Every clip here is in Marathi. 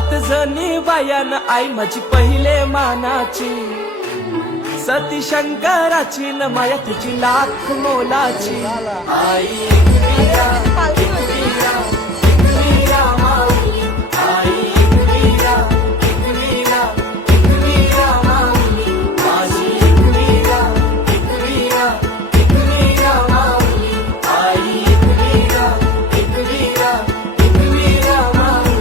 7 जणी बायान आई माझी पहिले मानाची, सती शंकराची न माया तिची लाख मोलाची. आई एकवीरा, एकवीरा, एकवीरा माऊली. आई एकवीरा, एकवीरा, एकवीरा माऊली. माझी एकवीरा, एकवीरा, एकवीरा माऊली. आई एकवीरा, एकवीरा, एकवीरा माऊली.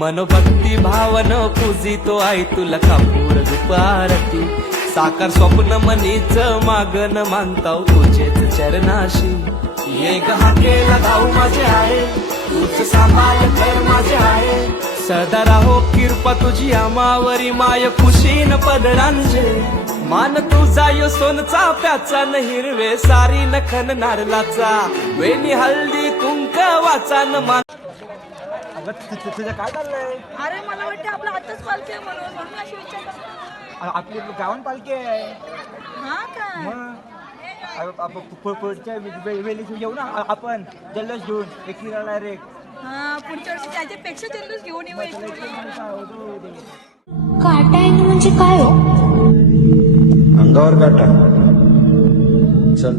मनोभक्ती भावन पूजितो आई तुला कापूर दुपारती. साकार स्वप्न मनीच मागन मानताव तुझेच चरणाशी. एक हाकेला धाव माझे आहे, तूच सांभाळ कर माझे आहे. सदा राहो कृपा तुझी आमावरी माय खुशीन पदरांचे. मान तुझा यो सोनचा प्याचा न हिरवे सारी नखन नारलाचा. वेणी हळदी कुंकवाचा न मान. तुझं काय चाललंय? अरे मला वाटतं आपला आताच पालखी आहे म्हणून अशी विचार करतो. आपली गावान पालखी आहे. हा का? मग पुढच्या वेळी येऊ ना आपण जल्लोष घेऊन एकवीरा डायरेक्ट. हा पुढच्या वर्षी त्याच्यापेक्षा जल्लोष घेऊन येऊ. काटा येणं म्हणजे काय हो? अंगावर काटा. चल